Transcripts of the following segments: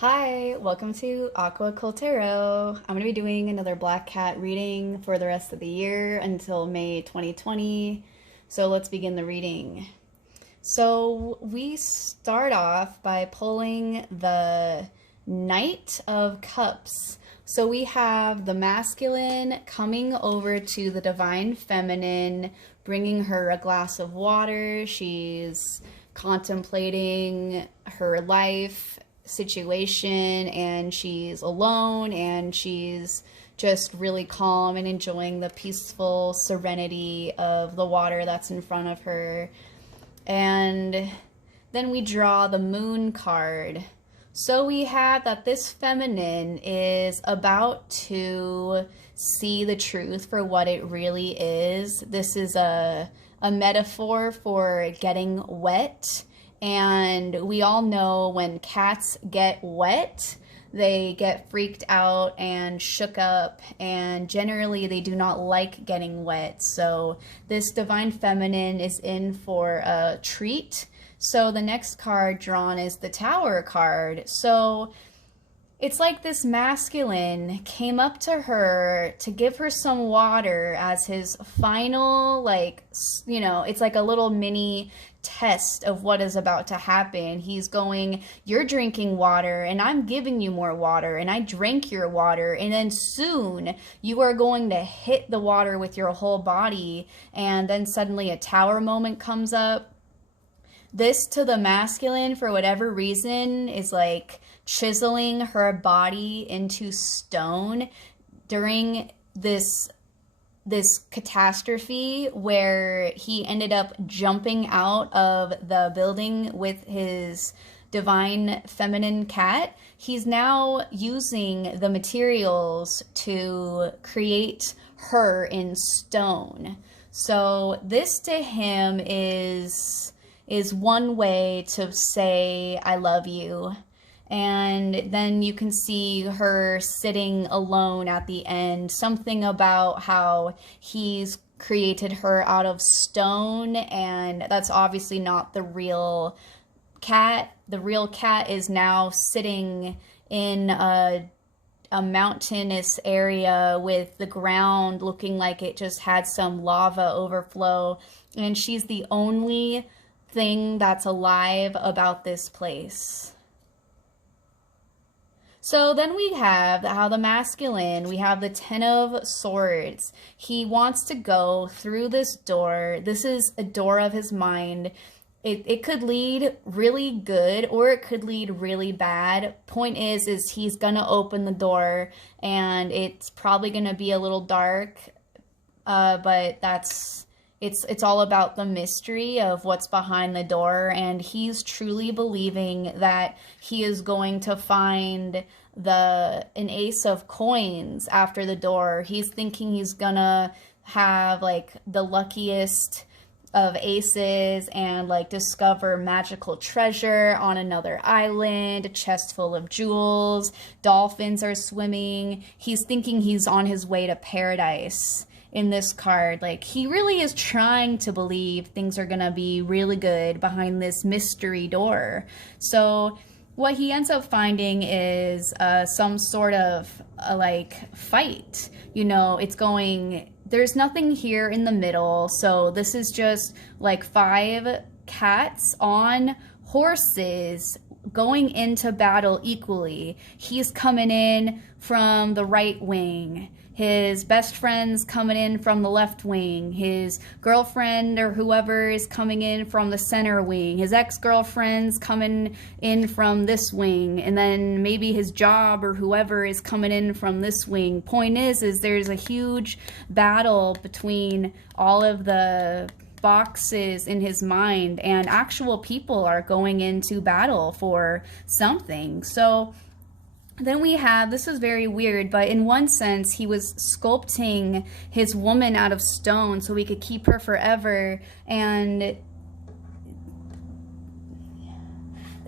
Hi, welcome to Aqua Tarot. I'm going to be doing another Black Cat reading for the rest of the year until May 2020. So let's begin the reading. So we start off by pulling the Knight of Cups. So we have the masculine coming over to the divine feminine, bringing her a glass of water. She's contemplating her life situation, and she's alone, and she's just really calm and enjoying the peaceful serenity of the water that's in front of her. And then we draw the Moon card. So we have that this feminine is about to see the truth for what it really is. This is a metaphor for getting wet. And we all know when cats get wet, they get freaked out and shook up, and generally they do not like getting wet. So this divine feminine is in for a treat. So the next card drawn is the Tower card. So it's like this masculine came up to her to give her some water as his final, it's like a little mini test of what is about to happen. He's going, you're drinking water and I'm giving you more water, and I drank your water, and then soon you are going to hit the water with your whole body. And then suddenly a tower moment comes up. This to the masculine, for whatever reason, is like chiseling her body into stone during this catastrophe where he ended up jumping out of the building with his divine feminine cat. He's now using the materials to create her in stone. So this to him is one way to say I love you. And then you can see her sitting alone at the end. Something about how he's created her out of stone, and that's obviously not the real cat. The real cat is now sitting in a mountainous area with the ground looking like it just had some lava overflow, and she's the only thing that's alive about this place. So then we have how the masculine, we have the Ten of Swords. He wants to go through this door. This is a door of his mind. It could lead really good or it could lead really bad. Point is he's gonna open the door, and it's probably gonna be a little dark, but it's all about the mystery of what's behind the door, and he's truly believing that he is going to find an ace of coins after the door. He's thinking he's gonna have like the luckiest of aces and like discover magical treasure on another island, a chest full of jewels, dolphins are swimming. He's thinking he's on his way to paradise. In this card, like, he really is trying to believe things are gonna be really good behind this mystery door. So what he ends up finding is some sort of fight. You know, there's nothing here in the middle, so this is just like 5 cats on horses going into battle equally. He's coming in from the right wing. His best friend's coming in from the left wing. His girlfriend or whoever is coming in from the center wing. His ex-girlfriend's coming in from this wing. And then maybe his job or whoever is coming in from this wing. Point is there's a huge battle between all of the boxes in his mind, and actual people are going into battle for something. So then we have, this is very weird, but in one sense, he was sculpting his woman out of stone so he could keep her forever. And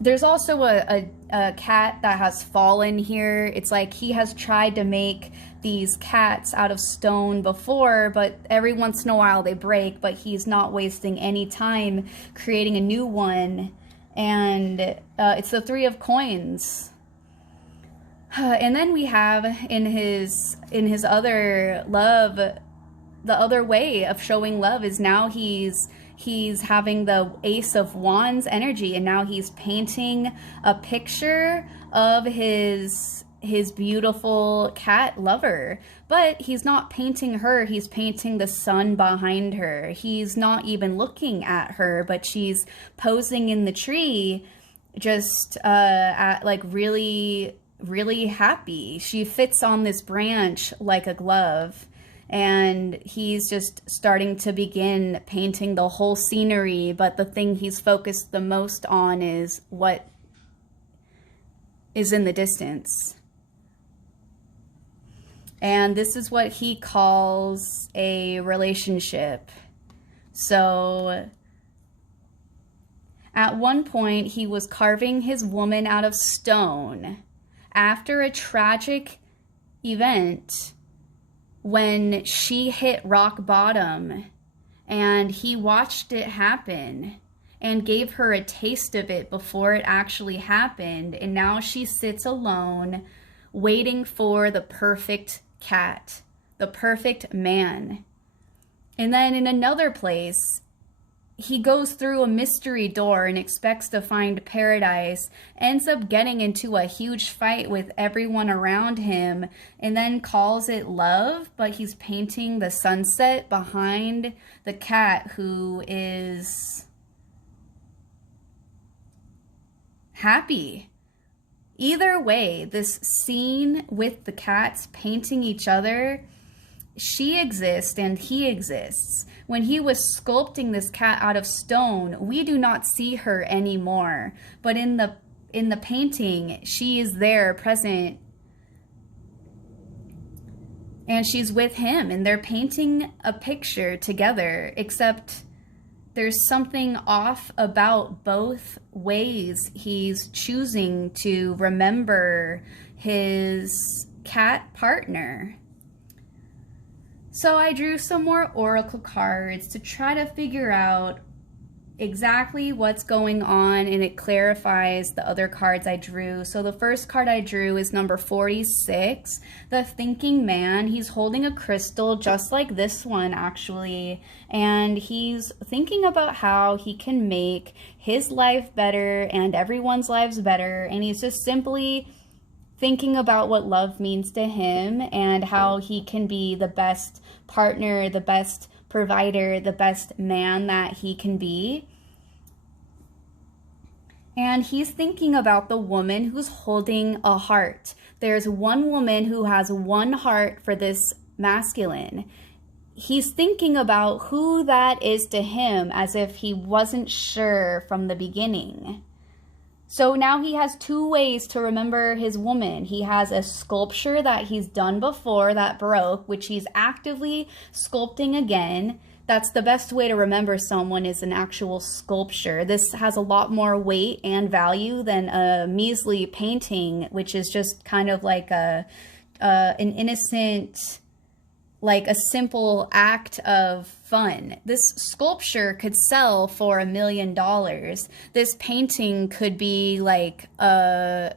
there's also a cat that has fallen here. It's like he has tried to make these cats out of stone before, but every once in a while they break, but he's not wasting any time creating a new one. And it's the 3 of Coins. And then we have in his other love, the other way of showing love is now he's having the Ace of Wands energy, and now he's painting a picture of his beautiful cat lover. But he's not painting her, he's painting the sun behind her. He's not even looking at her, but she's posing in the tree, just like really happy. She fits on this branch like a glove. And he's just starting to begin painting the whole scenery, but the thing he's focused the most on is what is in the distance. And this is what he calls a relationship. So at one point, he was carving his woman out of stone after a tragic event when she hit rock bottom, and he watched it happen and gave her a taste of it before it actually happened. And now she sits alone waiting for the perfect cat, the perfect man. And then in another place, he goes through a mystery door and expects to find paradise, ends up getting into a huge fight with everyone around him, and then calls it love, but he's painting the sunset behind the cat, who is happy. Either way, this scene with the cats painting each other, she exists and he exists. When he was sculpting this cat out of stone, we do not see her anymore. But in the painting, she is there, present. And she's with him, and they're painting a picture together, except there's something off about both ways he's choosing to remember his cat partner. So I drew some more oracle cards to try to figure out exactly what's going on, and it clarifies the other cards I drew. So the first card I drew is number 46, the thinking man. He's holding a crystal just like this one, actually, and he's thinking about how he can make his life better and everyone's lives better, and he's just simply thinking about what love means to him and how he can be the best partner, the best provider, the best man that he can be. And he's thinking about the woman who's holding a heart. There's one woman who has one heart for this masculine. He's thinking about who that is to him, as if he wasn't sure from the beginning. So now he has two ways to remember his woman. He has a sculpture that he's done before that broke, which he's actively sculpting again. That's the best way to remember someone, is an actual sculpture. This has a lot more weight and value than a measly painting, which is just kind of like an innocent, like a simple act of fun. This sculpture could sell for $1 million. This painting could be like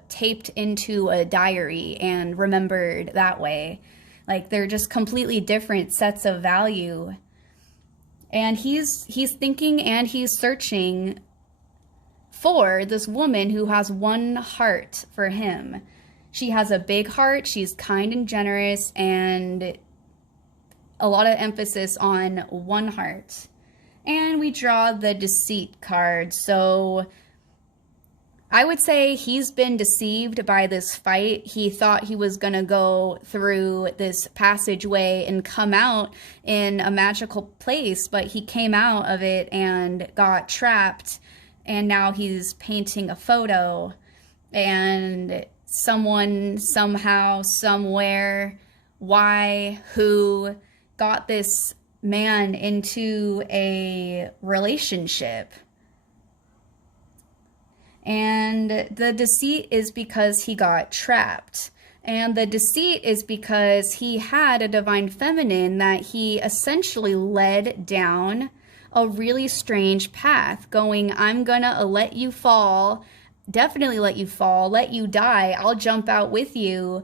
taped into a diary and remembered that way. Like, they're just completely different sets of value. And he's thinking and he's searching for this woman who has one heart for him. She has a big heart, she's kind and generous, and a lot of emphasis on one heart. And we draw the deceit card. So I would say he's been deceived by this fight. He thought he was going to go through this passageway and come out in a magical place, but he came out of it and got trapped. And now he's painting a photo, and someone, somehow, somewhere, why, who got this man into a relationship. And the deceit is because he got trapped. And the deceit is because he had a divine feminine that he essentially led down a really strange path, going, I'm gonna let you fall. definitely let you fall, let you die. I'll jump out with you.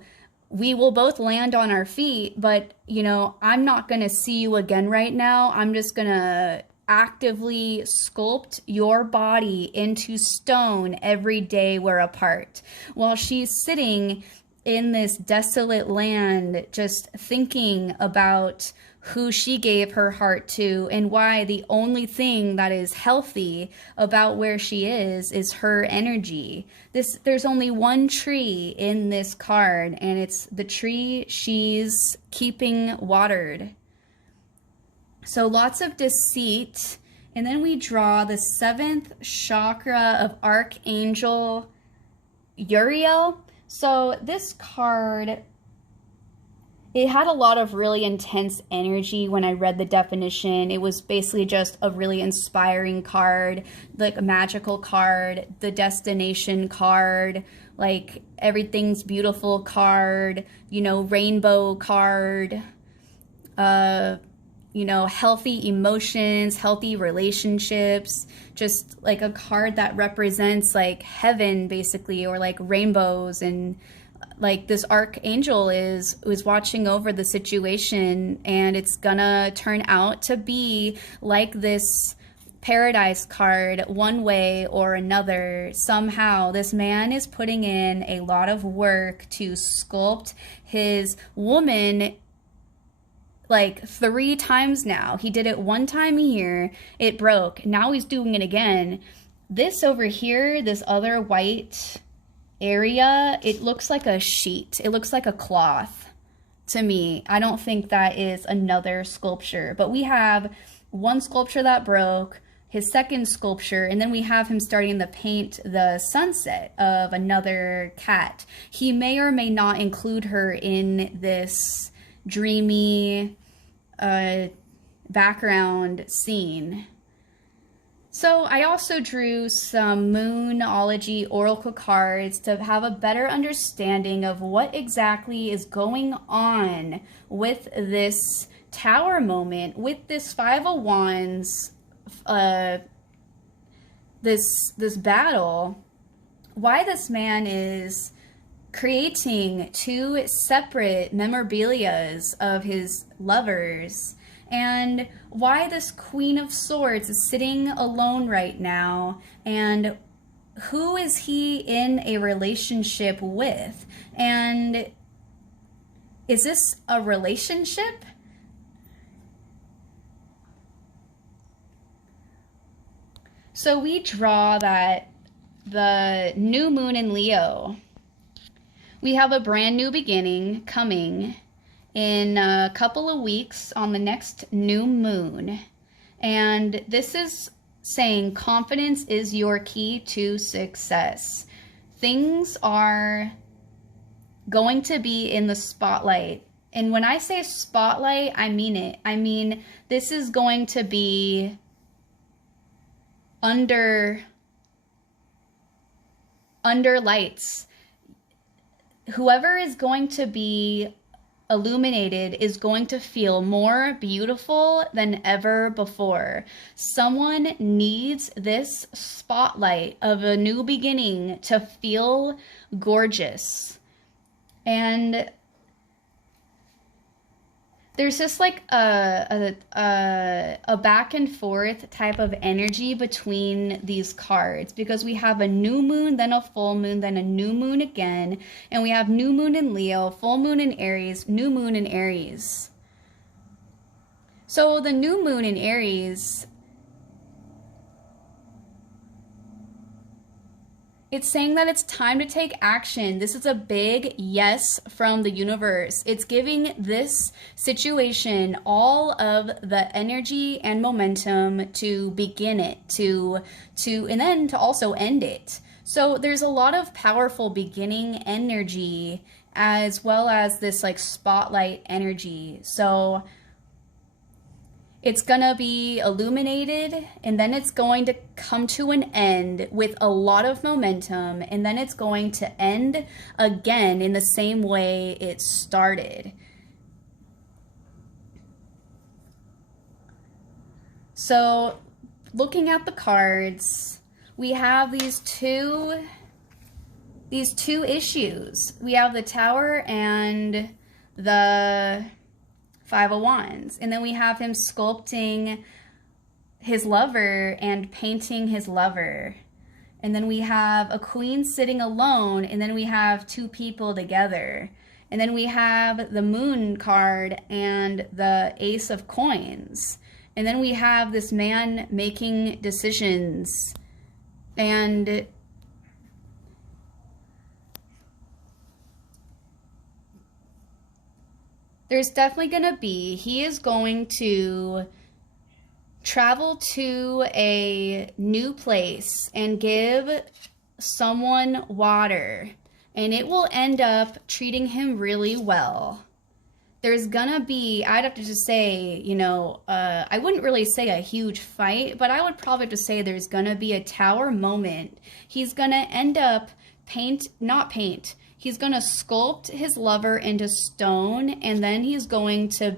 We will both land on our feet, but, you know, I'm not going to see you again right now. I'm just going to actively sculpt your body into stone every day we're apart. While she's sitting in this desolate land, just thinking about who she gave her heart to and why the only thing that is healthy about where she is her energy. There's only one tree in this card, and it's the tree she's keeping watered. So lots of deceit. And then we draw the 7th chakra of Archangel Uriel. So this card, it had a lot of really intense energy when I read the definition. It was basically just a really inspiring card, like a magical card, the destination card, like everything's beautiful card, you know, rainbow card, you know, healthy emotions, healthy relationships, just like a card that represents like heaven basically, or like rainbows. And like this archangel is watching over the situation, and it's gonna turn out to be like this paradise card one way or another. Somehow this man is putting in a lot of work to sculpt his woman like 3 times now. He did it one time a year, it broke, now he's doing it again. This over here, this other white area, it looks like a sheet, it looks like a cloth to me. I don't think that is another sculpture, but we have one sculpture that broke, his second sculpture, and then we have him starting to paint the sunset of another cat. He may or may not include her in this dreamy background scene. So I also drew some Moonology oracle cards to have a better understanding of what exactly is going on with this tower moment, with this 5 of Wands, this battle, why this man is creating 2 separate memorabilias of his lovers, and why this Queen of Swords is sitting alone right now, and who is he in a relationship with, and is this a relationship? So we draw that the new moon in Leo, we have a brand new beginning coming in a couple of weeks on the next new moon. And this is saying confidence is your key to success. Things are going to be in the spotlight. And when I say spotlight, I mean it. I mean, this is going to be under lights. Whoever is going to be illuminated is going to feel more beautiful than ever before. Someone needs this spotlight of a new beginning to feel gorgeous. And there's just like a back and forth type of energy between these cards, because we have a new moon, then a full moon, then a new moon again, and we have new moon in Leo, full moon in Aries, new moon in Aries. So the new moon in Aries, it's saying that it's time to take action. This is a big yes from the universe. It's giving this situation all of the energy and momentum to begin it, and then to also end it. So there's a lot of powerful beginning energy as well as this like spotlight energy. So it's gonna be illuminated, and then it's going to come to an end with a lot of momentum, and then it's going to end again in the same way it started. So looking at the cards, we have these 2 these two issues. We have the Tower and the Five of Wands. And then we have him sculpting his lover and painting his lover. And then we have a Queen sitting alone, and then we have two people together. And then we have the Moon card and the Ace of Coins. And then we have this man making decisions. And there's definitely going to be, he is going to travel to a new place and give someone water. And it will end up treating him really well. There's gonna be, I'd have to just say, you know, I wouldn't really say a huge fight, but I would probably have to say there's gonna be a Tower moment. He's gonna end up he's gonna sculpt his lover into stone, and then he's going to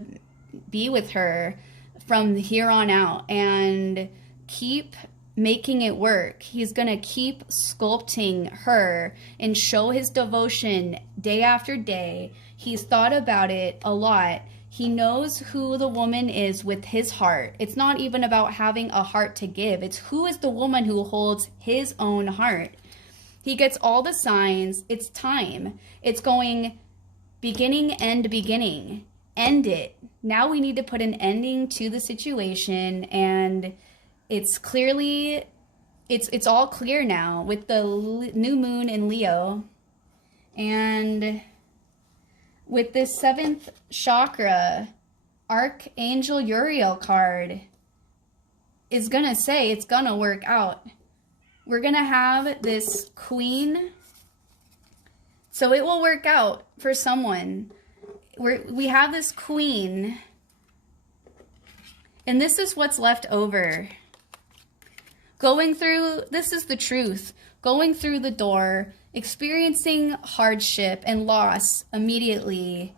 be with her from here on out and keep making it work. He's gonna keep sculpting her and show his devotion day after day. He's thought about it a lot. He knows who the woman is with his heart. It's not even about having a heart to give. It's who is the woman who holds his own heart. He gets all the signs. It's time. It's going beginning, end, beginning. End it. Now we need to put an ending to the situation, and it's clearly, it's all clear now with the new moon in Leo. And with this 7th chakra, Archangel Uriel card is going to say it's going to work out. We're going to have this Queen. So it will work out for someone. We have this Queen. And this is what's left over. Going through, this is the truth. Going through the door, experiencing hardship and loss immediately,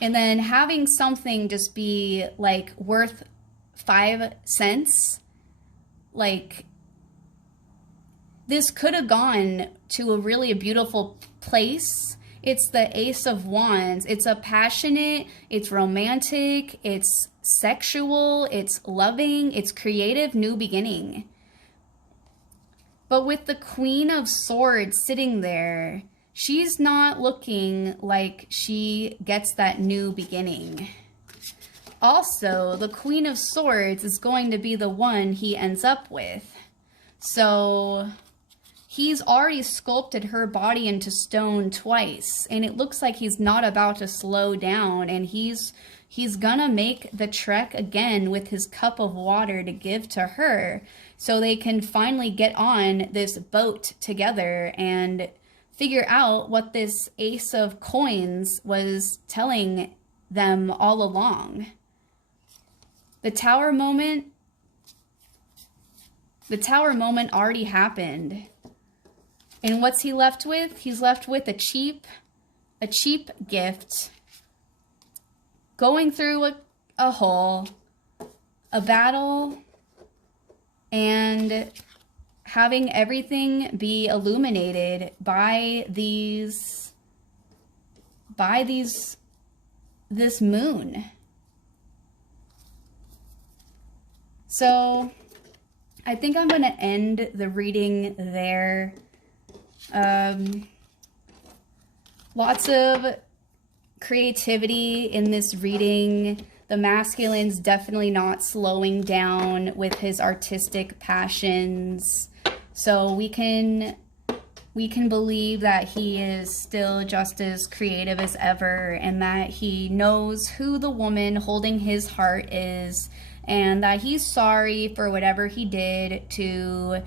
and then having something just be like worth 5 cents. Like, this could have gone to a really beautiful place. It's the Ace of Wands. It's a passionate, it's romantic, it's sexual, it's loving, it's creative new beginning. But with the Queen of Swords sitting there, she's not looking like she gets that new beginning. Also, the Queen of Swords is going to be the one he ends up with. So he's already sculpted her body into stone twice, and it looks like he's not about to slow down, and he's gonna make the trek again with his cup of water to give to her, so they can finally get on this boat together and figure out what this Ace of Coins was telling them all along. The Tower moment already happened. And what's he left with? He's left with a cheap gift, going through a hole, a battle, and having everything be illuminated by this moon. So I think I'm going to end the reading there. Lots of creativity in this reading. The masculine's definitely not slowing down with his artistic passions. So we can believe that he is still just as creative as ever, and that he knows who the woman holding his heart is, and that he's sorry for whatever he did to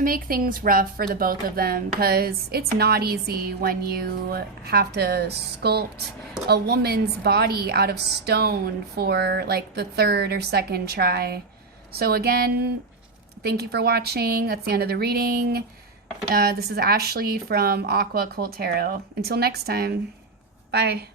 make things rough for the both of them, because it's not easy when you have to sculpt a woman's body out of stone for like the 3rd or 2nd try. So again, thank you for watching. That's the end of the reading. This is Ashley from Aqua Occult Tarot. Until next time, bye.